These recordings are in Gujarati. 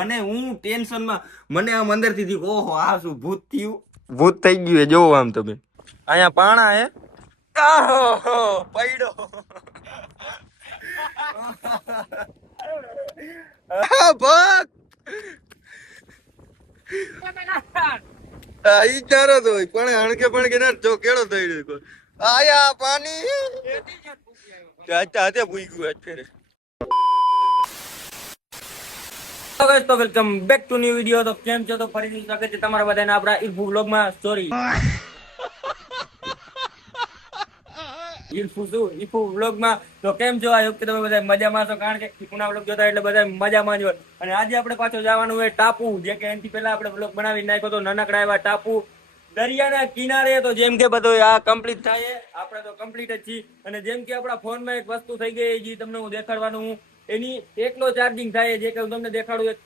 મને હું ટેન્શન માં મને આમ અંદર થી ઓહો આ શું ભૂત થયું, ભૂત થઈ ગયું જોવો આમ તમે અહીંયા પાણા હે આહો પૈડો ભાગ ઈ તારો તો પણ હણકે પણ કે ના જો કેળો થઈ રહ્યો આયા પાણી ચાચા ભૂઈ ગયું અત્યારે. તો welcome back to new video. તો કેમ છો? તો ફરીથી સ્વાગત છે તમારા બધાને આપણા ઈરફુ વ્લોગમાં. સોરી ઈરફુ વ્લોગમાં. તો કેમ છો? આ વખતે તમે બધા મજામાં છો, કારણ કે ઈરફુના વ્લોગ જોતા એટલે બધા મજામાં જ હોય. અને આજે આપણે પાછો જવાનું હોય ટાપુ, જે કે એનાથી પહેલા આપણે વ્લોગ બનાવી નાખ્યો તો નાનકડા એવા ટાપુ દરિયાના કિનારે. તો જેમ કે બધું આ કમ્પ્લીટ થાય, આપણે તો કમ્પ્લીટ જ છીએ. અને જેમ કે આપણા ફોનમાં એક વસ્તુ થઈ ગઈ, જે તમને હું દેખાડવાનું હું એની એકલો ચાર્જિંગ થાય, જે કે હું તમને દેખાડું એક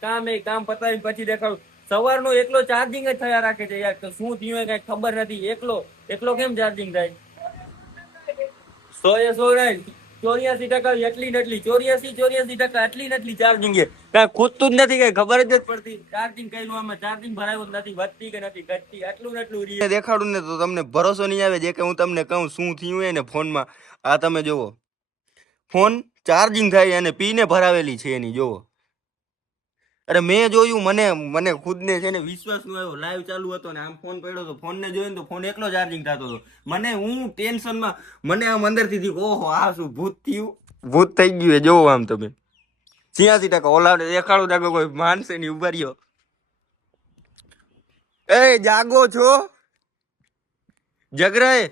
કામ પતાવીને પછી દેખાડું. સવારનો એકલો ચાર્જિંગ જ થયા રાખે છે યાર. તો શું થયું હોય કઈ ખબર નથી. એકલો કેમ ચાર્જિંગ થાય? 100 નહીં, 84% એટલી ને એટલી 84% એટલી ને એટલી ચાર્જિંગ છે. કઈ ખૂટતું જ નથી, કઈ ખબર જ નથી પડતી. ચાર્જિંગ કઈનું આમાં ચાર્જિંગ ભરાયું જ નથી, વધતી કે નથી ઘટતી, આટલું ને એટલું રીએ દેખાડું ને તો તમને ભરોસો નહીં આવે. જે કે હું તમને કહું શું થયું હોય ને ફોનમાં, આ તમે જોવો ફોન ચાર્જિંગ થાય અને પીને ભરાવેલી છે એની જોવો. અરે મેં જોયું, મને ખુદને છે ને વિશ્વાસ નો આવ્યો. લાઈવ ચાલુ હતો ને આમ ફોન પડ્યો તો ફોન ને જોયું તો ફોન એકલો ચાર્જિંગ થતો હતો. મને હું ટેન્શન માં મને આમ અંદર થી ઓહો આ શું ભૂત થયું, ભૂત થઈ ગયું જોવો આમ તમે 86%. ઓલા દેખાડું તાકો કોઈ માનસે ની ઉભા રહ્યો. એ જાગો છો જગરાય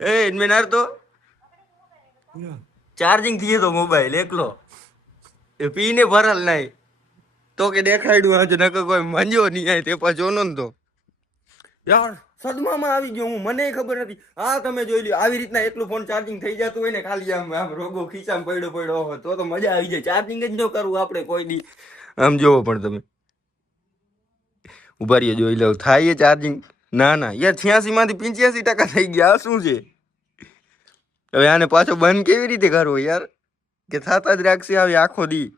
એ મેનાર તો ચાર્જિંગ થઈએ તો મોબાઈલ એકલો એ પીને ભરાલ નહીં તો કે દેખાડ્યું આજે નકર કોઈ મંજો નહીં આય તે પાછો નો તો યાર સદમામાં આવી ગયો હું. મને ખબર નથી. આ તમે જોઈ લ્યો, આવી રીતના એકલું ફોન ચાર્જિંગ થઈ જતું હોય ને, ખાલી આમ રોગો ખીચામાં પડ્યો હોય તો મજા આવી જાય. ચાર્જિંગ જ ન કરવું આપણે કોઈ દી. આમ જોવો પણ તમે ઉભા રહીએ જોઈ લો થાય ચાર્જિંગ. ના યાર 86 માંથી 85% થઈ ગયા. આ શું છે હવે? આને પાછો બંધ કેવી રીતે કરવો યાર? કે થતા જ રાખશે આવી આખો દી.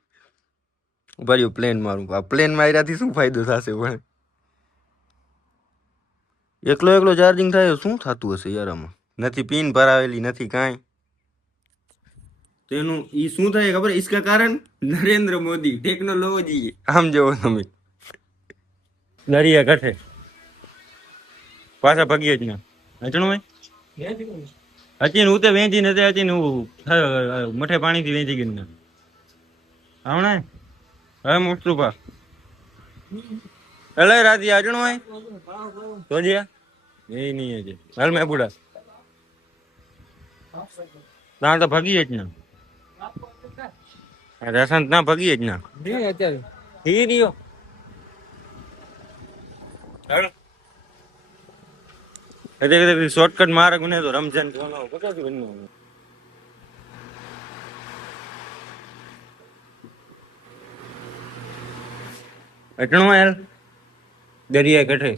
ઉભા રહ્યો પ્લેન મારું. આ પ્લેન માર્યાથી શું ફાયદો થશે? પણ એકલો ચાર્જિંગ થાય શું થતું હશે યાર? આમાં નથી પિન ભરાવેલી નથી કાંઈ. તેનું ઈ શું થાય ખબર? इसका कारण નરેન્દ્ર મોદી ટેકનોલોજી. આમ જોવો તમે દરિયા કાંઠે પાછા ભગીએ જ ના અચણું હોય અચીને ઉતે વેચી નથી અચીને મઠે પાણીથી વેચી ગઈ ને આવણે હવે મોટું પા અલે રાતી અચણું હોય તો જ્યા એ નહીં હજે હાલ મેં બુડા તાર તો ભગીએ જ ના રસંત ના ભગીએ જ ના એ રહ્યો. શોર્ટકટ મારે ગુને તો રમજાન એટલું યાર દરિયા કાંઠે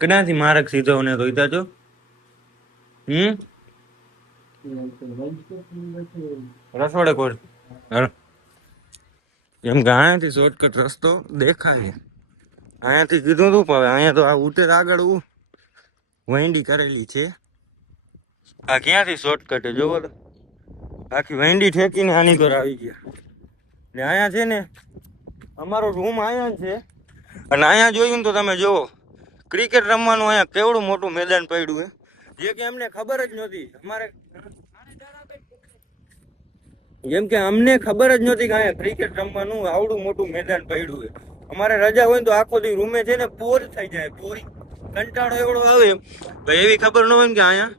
કનાથી મારક સીધો ને તો ઈતા જો રસોડે કોર એમ કે અહીંયાથી શોર્ટકટ રસ્તો દેખાય. અહીંયાથી કીધું તું પણ અહીંયા તો આ ઉતર આગળ વહેંડી કરેલી છે. આ ક્યાંથી શોર્ટકટ જોવો તો આખી વહેંડી ઠેકીને આની ઘર આવી ગયા. ને અહીંયા છે ને અમારો રૂમ અહીંયા છે. અને અહીંયા જોયું ને તો તમે જોવો ક્રિકેટ રમવાનું અહીંયા કેવડું મોટું મેદાન પડ્યું હે, જે કે અમને ખબર જ નહોતી. જેમ કે અમને ખબર જ નહોતી કે અહીંયા ક્રિકેટ રમવાનું આવડું મોટું મેદાન પડ્યું હે. અમારે રજા હોય ને તો આખો દી રૂમે છે ને પોર થઈ જાય, પોરી કંટાળો એવડો આવે એવી ખબર ન હોય ને કે અહીંયા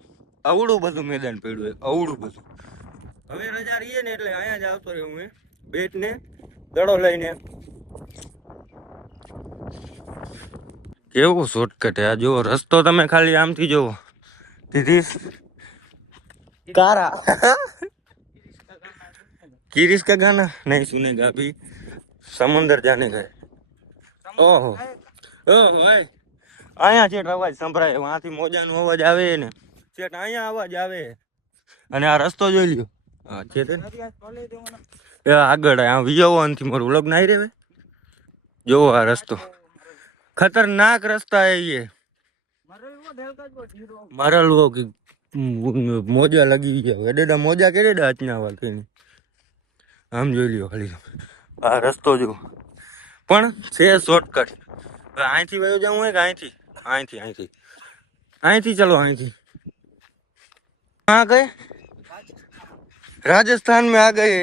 અવડું બધું મેદાન પડ્યું હોય, અવડું બધું. હવે રજા રહીએ ને એટલે અહીંયા જ આવતો રહ્યો હું બેટ ને દડો લઈને. કેવું શોર્ટકટ આ જો રસ્તો તમે ખાલી આમથી જોવો દીદી કારા किरिश का गाना नहीं सुनेगा अभी समुंदर जाने गए. ઓહો અહીંયા છે અવાજ સંભળાય, વાંથી મોજાનો અવાજ આવે ને છેટ અહીંયા અવાજ આવે. અને આ રસ્તો જોઈ લ્યો છે તે આગળ આ વિયો નથી મારું વ્લોગ નાઈ રેવે જોવો આ રસ્તો ખતરનાક રસ્તા है ये મરલવો કે મોજા લગી ગયા એડેડા મોજા કેડેડા હાથના વાર કઈ આમ જોઈ લ્યો ખાલી આ રસ્તો જો પણ છે શોર્ટકટ અહીંથી વયો જાઉં હોય કે અહીંથી અહીંથી અહીંથી અહીંથી ચલો અહીંથી આ ગए રાજસ્થાન में आ गए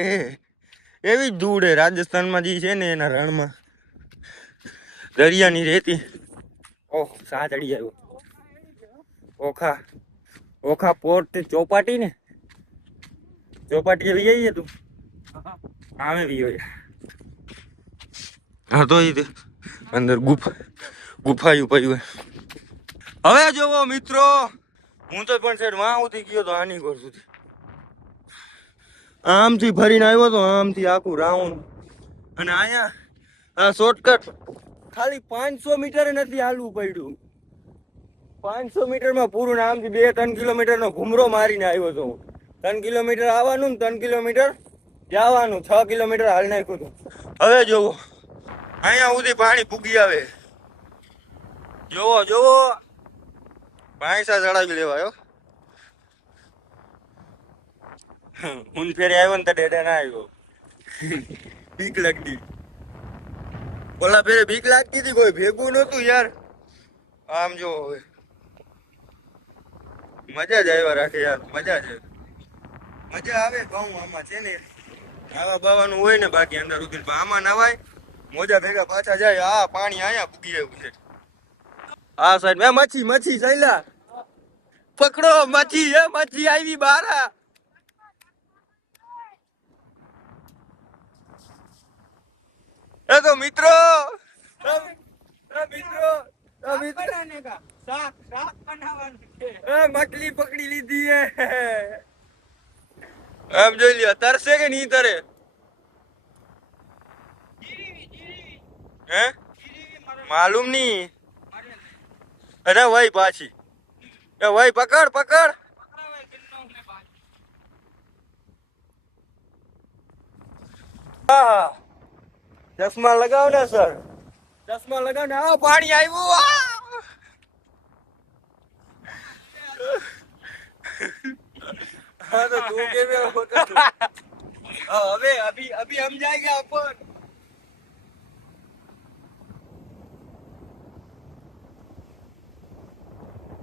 એવી જ ધૂળ હે રાજસ્થાનમાં જે છે ને એના રણમાં દરિયાની રેતી ઓહ સા ચડી આવ્યો ઓખા ઓખા પોર્ટ ચોપાટી ને ચોપાટી એવી જઈએ તું આમે બી હોય હા તો ઈ અંદર ગુફાયું પડ્યું હવે જોવો મિત્રો હું તો પણ સાઈડ માં સુધી ગયો તો આની કોર સુધી આમથી ફરીને આવ્યો તો આમથી આખું રાઉન્ડ અને અહીંયા આ શોર્ટકટ ખાલી 500 મીટર નથી હાલવું પડ્યું 500 મીટરમાં પૂરું આમથી 2-3 કિલોમીટરનો ઘૂમરો મારીને આવ્યો તો 3 કિલોમીટર આવવાનું ને 3 કિલોમીટર જવાનું 6 કિલોમીટર હાલ નાખ્યું હતું હવે જોવો અહીંયા સુધી પાણી પૂગી આવે જોવો જોવો પાંચસા ચડાવી લેવાયો હું ફેરે આવ્યો ને તો ડેડા ના આવ્યો બીક લાગતી ઓલા ફેરે બીક લાગતી હતી કોઈ ભેગું નતું યાર આમ જો હવે મજા જ આવ્યા રાખે યાર મજા જ મજા આવે ઘઉં આમાં છે ને આવા બાવાનું હોય ને બાકી અંદર ઉતરી આમાં નવાય મોજા ભેગા પાછા જાય આ પાણી આયા પૂગી આવ્યું છે આ સાઈડ મેં મચ્છી મચ્છી સૈલા પકડો મચ્છી હે મચ્છી આવી બહાર એ તો મિત્રો મછલી પકડી લીધી હે એમ જોઈ લ્યો તરસે કે નહીં તરે હે માલુમ નહીં અરે વહી પાછી એ વહી પકડ પકડ હા ચશ્મા લગાવ ને સર ચશ્મા લગાવ ને આ પાણી આવ્યું हाँ तो तू के में अबे अभी अभी हम जाएंगे अपन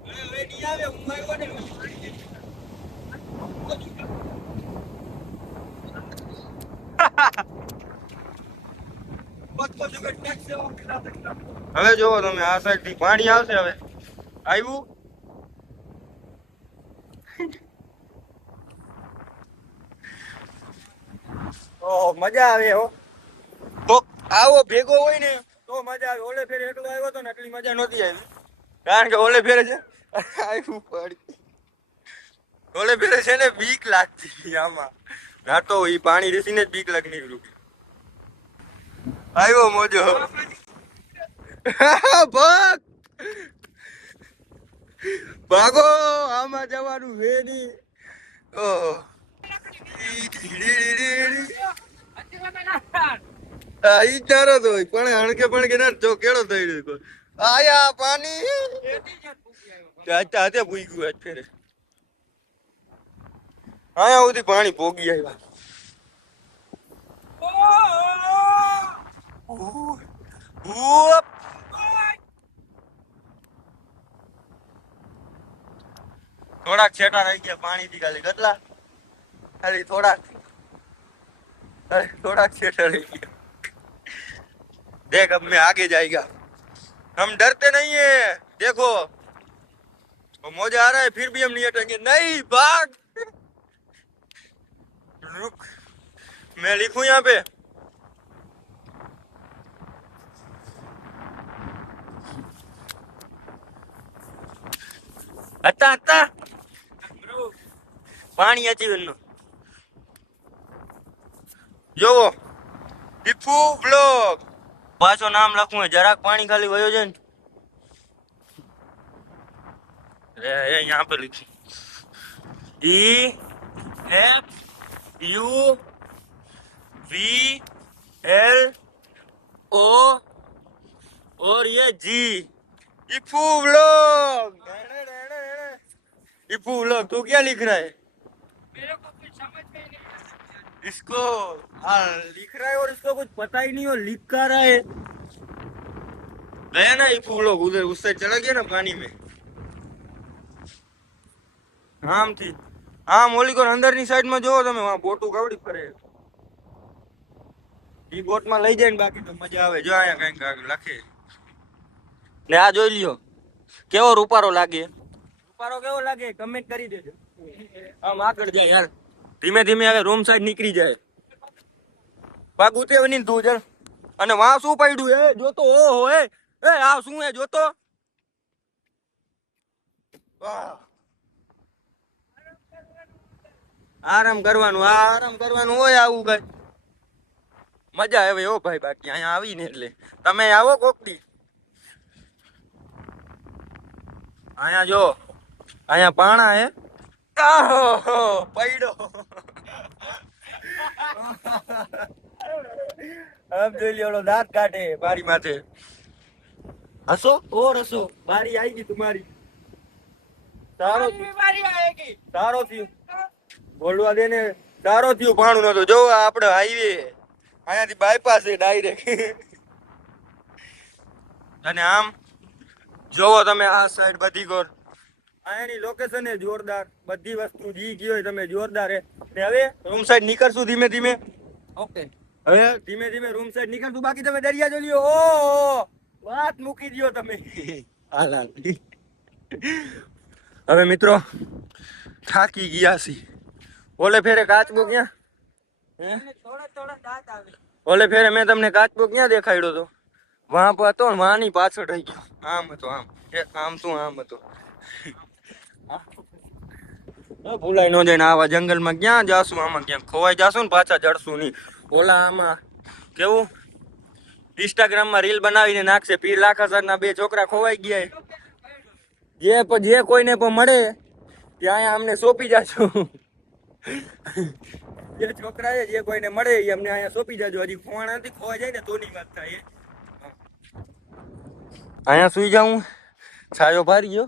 अरे नहीं आवे उम्र को नहीं હવે જોવો તમે આ સાઈડ થી પાણી આવશે હવે આવ્યું ઓહ મજા આવે હો તો આવો ભેગો હોય ને તો મજા આવે ઓલે ફેરે એકલો આવ્યો તો ને એટલી મજા નહોતી આવી કારણ કે ઓલે ફેરે છે આવ્યું પડી ઓલે ફેરે છે ને બીક લાગતી આમાં ના તો ઈ પાણી રીસીને જ બીક લાગી નીકળ્યું આવ્યો મોજો ભાગ ભાગો આમાં જવાનું છે ની ઓહ ઈચારો તો પણ હણકે પણ કે ના જો કેળો થઈ રહ્યો આયા પાણી હાથે ભૂઈ ગયું આજ ફેરે આયા સુધી પાણી ભોગી આવ્યા થોડાક છેટા રહી ગયા પાણી થી ખાલી કેટલા खाली थोड़ा छेटा रह गया देख अब मैं आगे जाएगा हम डरते नहीं है देखो वो मौजा आ रहा है फिर भी हम नहीं हटेंगे नहीं भाग रुक मैं लिखूं यहाँ पे अच्छा अच्छा पानी अच्छी बनो જોવો ટીપુ બ્લોગ પાછો નામ લખવું જરાક પાણી ખાલી વયો જાય ને એ यहाँ पे लिखी EFUVLOG और ये जी इफू व्लॉग। इफू व्लॉग तू क्या लिख रहा है? मेरे को कुछ समझ में नहीं आ रहा। इसको लिख रहा है और इसको कुछ पता ही नहीं, और लिख कर रहा है। गया ना इफू व्लॉग उधर, उससे चला गया ना पानी में। આમ થી આમ ઓલી કોર અંદરની સાઈડમાં જોવો તમે, વहाँ બોટું કાવડી ફરે. ઈ બોટમાં લઈ જાય ને બાકી તો મજા આવે. જો અહીંયા કંઈક લખે ને આ જોઈ લ્યો કેવો રૂપારો લાગે. રૂપારો કેવો લાગે કમેન્ટ કરી દેજો. આમ આગળ જાય યાર, ધીમે ધીમે હવે રૂમ સાઈડ નીકળી જાય. પાક ઉતેવની તું જણ. અને વાં શું પડ્યું એ જોતો? ઓહો એ આ શું એ જોતો? વાહ, આરામ કરવાનું, આરામ કરવાનું હોય. આવું કઈ મજા આવે હો ભાઈ. બાકી અહીંયા આવીને એટલે તમે આવો કોક દી. અહીંયા જો અહીંયા પાણા હે. આહો પૈડો. આમ જોઈ લ્યો દાંત કાઢે બારી માથે. હસો ઓર હસો, બારી આएगी तुम्हारी. સારો બારી આएगी. સારો થયું બોલવા દે ને. સારો થયું પાણું નતો. જો આપણે હાઈવે અહીંયાથી બાયપાસ છે ડાયરેક્ટ. અને આમ જોવો તમે આ સાઈડ બધી કોર અહીંયાની લોકેશન એ જોરદાર. બધી વસ્તુ જી ગઈ હોય તમે જોરદાર હે. ને હવે રૂમ સાઈડ નીકળશું ધીમે ધીમે. ઓકે હવે ધીમે ધીમે રૂમ સાઈડ નીકળશું. બાકી તમે દરિયા જોઈ લ્યો. ઓ વાત મૂકી દો તમે. હાલ હાલ. હવે મિત્રો થાકી ગયા છીએ. ઓલે ફેરે કાચબો ક્યાં હે? ઓલે ફેરે મેં તમને કાચબો ક્યાં દેખાડ્યો હતો? વાં પર હતો ને વાંની પાછળ રહી ગયો. આમ હતો આમ. આમ શું આમ હતો. ભૂલાઈ ન જાય ને આવા જંગલમાં ક્યાં જાશું? આમાં ક્યાં ખોવાઈ જાશું ને પાછા જડશું નહીં. ઓલા આમાં કેવું ઇન્સ્ટાગ્રામમાં રીલ બનાવીને નાખશે. પીર લાખાસરના 2 છોકરા ખોવાઈ ગયા. જે કોઈને પણ મળે ત્યાં અમને સોંપી જાજો. જે છોકરા છે જે કોઈને મળે એ અમને અહીંયા સોંપી જાજો. હજી ખોવાણા નથી, ખોવાઈ જાય ને તોની વાત થાય. અહીંયા સુઈ જાઉં, છાયો ભારી ગયો.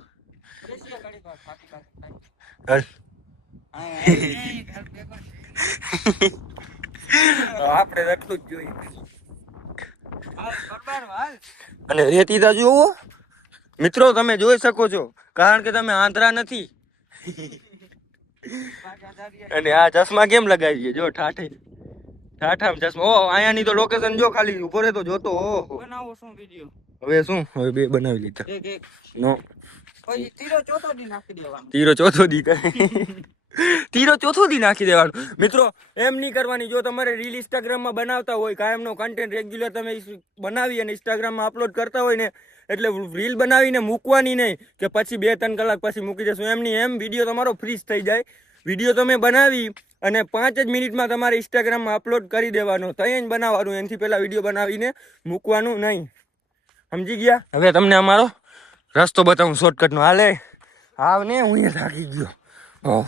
આપણે એટલું જ જોઈએ. અને રેતીતા જુઓ મિત્રો, તમે જોઈ શકો છો કારણ કે તમે આંધળા નથી. અને આ ચશ્મા કેમ લગાવીએ? જો ઠાઠે ઠાઠામ ચશ્મા. ઓ અહીંયાની તો લોકેશન જો, ખાલી ઉભો રહે તો જોતો. ઓહો બનાવો શું વિડિયો? હવે શું? હવે 2 બનાવી લીધા. નો તીરો ચોથો દી નાખી દેવાનો. તીરો ચોથો દી તીરો ચોથો દી નાખી દેવાનું. મિત્રો એમ નહીં કરવાની. જો તમારે રીલ ઇન્સ્ટાગ્રામમાં બનાવતા હોય, કાયમનો કન્ટેન્ટ રેગ્યુલર તમે બનાવી અને ઇન્સ્ટાગ્રામમાં અપલોડ કરતા હોય ને, એટલે રીલ બનાવીને મૂકવાની નહીં કે પછી 2-3 કલાક પછી મૂકી દેશું. એમ નહીં, એમ વિડીયો તમારો ફ્રીઝ થઈ જાય. વિડીયો તમે બનાવી અને 5 જ મિનિટમાં તમારે ઇન્સ્ટાગ્રામમાં અપલોડ કરી દેવાનો. ત્યાં જ બનાવવાનું, એનાથી પહેલાં વિડીયો બનાવીને મૂકવાનું નહીં. સમજી ગયા? હવે તમને અમારો રસ્તો બતાવું શોર્ટકટનો. હાલે હાવ ને હું થાકી ગયો.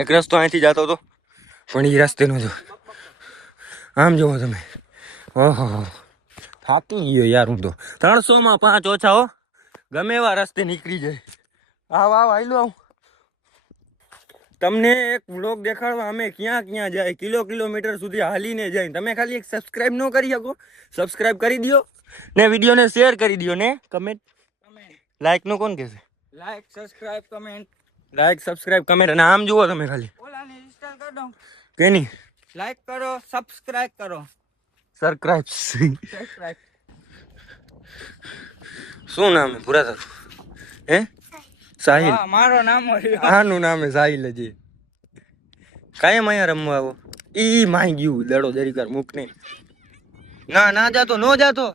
એક રસ્તો અહીંથી જતો હતો પણ એ રસ્તે નો જો. આમ જોવો તમે. ઓહો થાકી ગયો યાર હું તો. 300માં 5 ઓછા હો. ગમે એવા રસ્તે નીકળી જાય. આવ આયલો આવ. તમને એક વ્લોગ દેખાડવા અમે ક્યાં ક્યાં જાય, કિલોમીટર સુધી હાલીને જાય. તમે ખાલી એક સબસ્ક્રાઇબ ન કરી શકો? સબસ્ક્રાઇબ કરી દો ને વિડીયોને શેર કરી દો ને કમેન્ટ લાઈક નો કોણ કહેશે? Like subscribe comment. Like subscribe comment. અને આમ જુઓ તમે ખાલી ઓલાને ઇન્સ્ટોલ કરી દો. કેની લાઈક કરો, સબસ્ક્રાઇબ કરો. સબસ્ક્રાઇબ. શું નામ હે પૂરા તારું? હે સાહિલ. મારો નામ આનું નામ હે સાહિલ. હજી કાયમ અહીંયા રમવા આવો. ઈ માઈ ગયું દડો દરીકાર મૂક ને. ના જાતો, નો જાતો.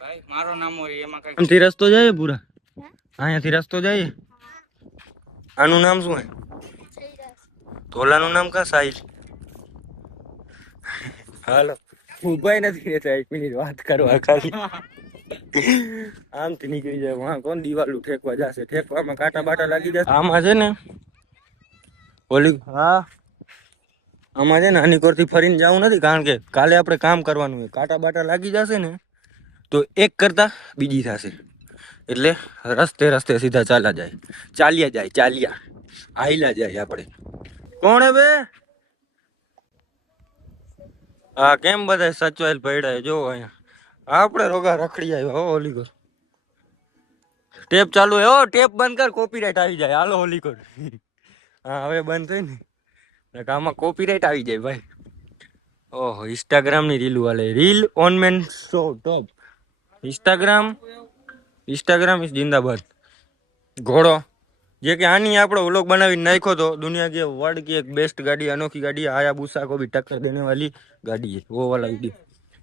ભાઈ મારો નામ હોય એમાં કઈ આમથી રસ્તો જાય પૂરા. અહીંયાથી રસ્તો જાય. આનું નામ શું હે? તોલાનું નામ કા સાહિલ? હાલો ઉભાઈ નથી રહેતા. 1 મિનિટ વાત કરવા ખાલી. આમથી નીકળી જાય. વાં કોણ દિવાલું ઠેકવા જશે? ઠેકવામાં કાંટા બાટા લાગી જશે. આમાં છે ને ઓલી. હા આમાં છે ને આની કોરથી ફરીને જવું નથી, કારણ કે કાલે આપણે કામ કરવાનું હોય. કાંટા બાટા લાગી જશે ને તો એક કરતા બીજી થશે. એટલે રસ્તે રસ્તે સીધા ચાલ્યા આયલા જાય આપણે. કોણ હે બે? હા, કેમ બધા સચવાયેલ પડ્યા જો અહીંયા. આપણે રોગા રખડી આવ્યા હો ઓલી કોર. ટેપ ચાલુ હે, હો ટેપ બંધ કર, કોપીરાઈટ આવી જાય. હાલો ઓલી કોર. હા હવે બંધ થઈ ને, આમાં કોપીરાઈટ આવી જાય ભાઈ. ઓહો, ઇન્સ્ટાગ્રામ ની રીલ વાલે reel on man show top. Instagram is જિંદાબાદ. ઘોડો જે કે આની આપણો વ્લોગ बनाવીને નાખ્યો तो दुनिया के वर्ल्ड की एक बेस्ट गाड़ी, अनोखी गाड़ी, हायाबुसा को भी टक्कर देने वाली गाड़ी है, वो वाला वीडियो.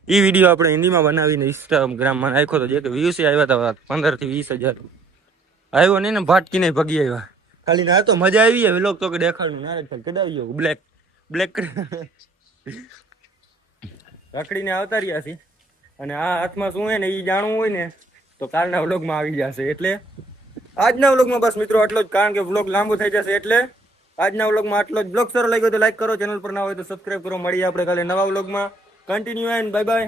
ये वीडियो આપણે હિન્દીમાં બનાવીને ઇન્સ્ટાગ્રામમાં નાખ્યો તો, જે કે વ્યૂઝ આવ્યા હતા 15 થી 20,000. આવ્યો નહીં ને, ભાટકી નહીં ભગી આવ્યા ખાલી. ના તો મજા આવી હે વ્લોગ તો કે દેખાડનું નારે ચાલ કદાવી ગયો બ્લેક રખડીને આવતા રહ્યા છે. અને આ હાથમાં શું હે ને એ જાણવું હોય ને તો કાલના વ્લોગમાં આવી જશે. એટલે આજના વ્લોગમાં બસ મિત્રો આટલો જ, કારણ કે વ્લોગ લાંબો થઈ જશે. એટલે આજના વ્લોગમાં આટલો જ. વ્લોગ સારો લાગ્યો તો લાઈક કરો, ચેનલ પર ના હોય તો સબસ્ક્રાઇબ કરો. મળીએ આપણે કાલે નવા વ્લોગમાં. Continue and bye bye.